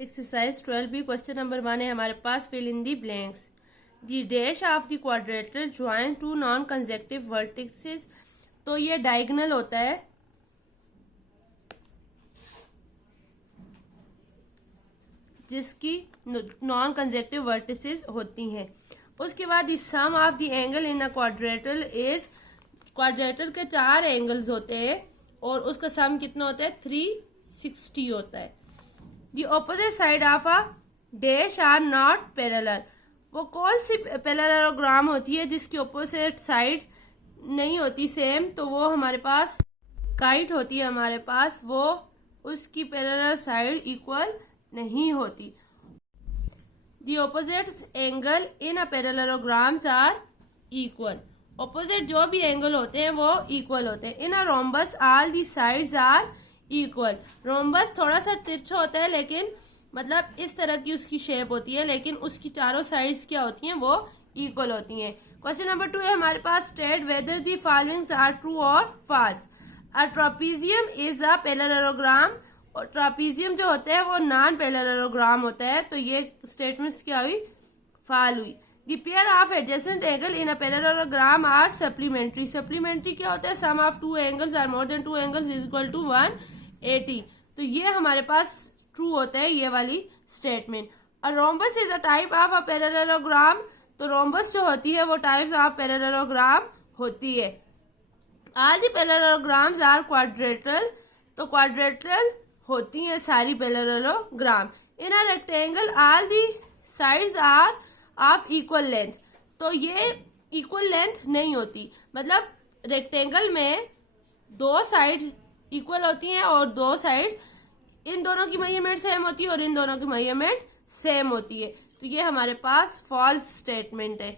Exercise 12B question number 1 है हमारे पास। Fill in the blanks. The dash of the quadrilateral join to non consecutive vertices. तो ये diagonal होता है, जिसकी नॉन कंसेक्टिव वर्टिसेस होती हैं। उसके बाद the sum of the angle in a quadrilateral is, quadrilateral के 4 एंगल्स होते हैं और उसका सम कितना होता है 360 होता है। The opposite side of a dash are not parallel. वो कौन सी पैरेललोग्राम होती है जिसकी ऑपोजिट साइड नहीं होती सेम? तो वो हमारे पास काइट होती है हमारे पास, वो उसकी पैरेलल साइड इक्वल नहीं होती। The opposite angle in a parallelograms are equal. Opposite जो भी एंगल होते हैं वो इक्वल होते हैं। In a rhombus all the sides are equal. Rhombus थोड़ा सा तिरछा होता है, लेकिन मतलब इस तरह की उसकी शेप होती है, लेकिन उसकी चारों साइड्स क्या होती हैं, वो इक्वल होती हैं। क्वेश्चन नंबर 2 है हमारे पास। State whether the followings are true और false. A trapezium is a parallelogram. और ट्रापीजियम जो होता है वो नॉन पैरेललोग्राम होता है। तो ये स्टेटमेंट्स क्या हुई? फॉल हुई। The pair of adjacent angle in a parallelogram are supplementary. Supplementary क्या होता है? Sum of two angles are more than two angles is equal to 180. तो ये हमारे पास ट्रू होता है ये वाली statement. A rhombus is a type of a parallelogram. तो rhombus जो होती है वो टाइप्स ऑफ पैरेललोग्राम होती है। All the parallelograms are quadrilateral. तो क्वाड्रेटरल होती हैं सारी parallelogram. In a rectangle all the sides are of equal length. तो ये इक्वल लेंथ नहीं होती, मतलब रेक्टेंगल में 2 साइड इक्वल होती हैं और 2 साइड इन दोनों की मेजरमेंट सेम होती है और इन दोनों की मेजरमेंट सेम होती है। तो ये हमारे पास फॉल्स स्टेटमेंट है।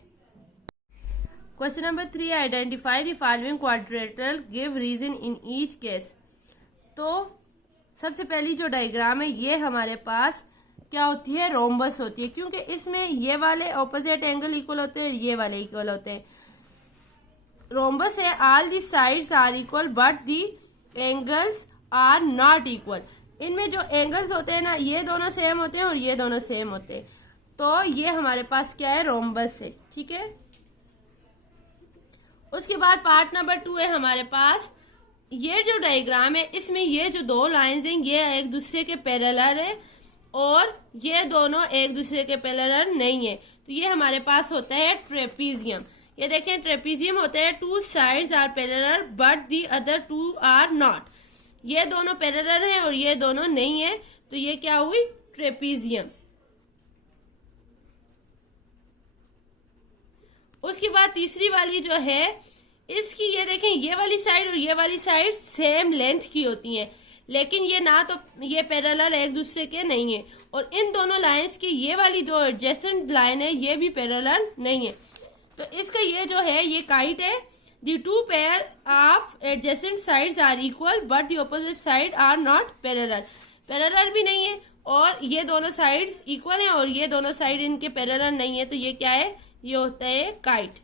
Question number 3, identify the following quadrilateral, give reason in each case. तो सबसे पहली जो डायग्राम है ये हमारे पास क्या होती है? रोम्बस होती है, क्योंकि इसमें ये वाले ऑपोजिट एंगल इक्वल होते हैं, ये वाले इक्वल होते हैं। रोम्बस है all the sides are equal but the angles are not equal. इनमें जो एंगल्स होते हैं ना, ये दोनों सेम होते हैं और ये दोनों सेम होते हैं। तो ये हमारे पास क्या है? रोम्बस है। ठीक है। उसके बाद पार्ट नंबर 2 है हमारे पास। ये जो डायग्राम है इसमें ये जो 2 लाइन्स हैं ये एक दूसरे के पैरेलल है और ये दोनों एक दूसरे के पैरेलल नहीं है। तो ये हमारे पास होता है ट्रेपीजियम। ये देखें, ट्रेपीजियम होता है 2 sides are parallel but the other 2 are not. ये दोनों पैरेलल हैं और ये दोनों नहीं है, तो ये क्या हुई? ट्रेपीजियम। उसके बाद तीसरी वाली जो है इसकी, ये देखें, ये वाली साइड और ये वाली साइड सेम लेंथ की होती है, लेकिन ये ना तो ये पैरेलल एक दूसरे के नहीं है और इन दोनों लाइंस की ये वाली जो एडजेसेंट लाइन है ये भी पैरेलल नहीं है। तो इसका ये जो है ये काइट है। The 2 pair of adjacent sides are equal but the opposite side are not parallel. Parallel भी नहीं है और ये दोनों साइड्स इक्वल हैं और ये दोनों साइड इनके पैरेलल नहीं है। तो ये क्या है? ये होता है काइट।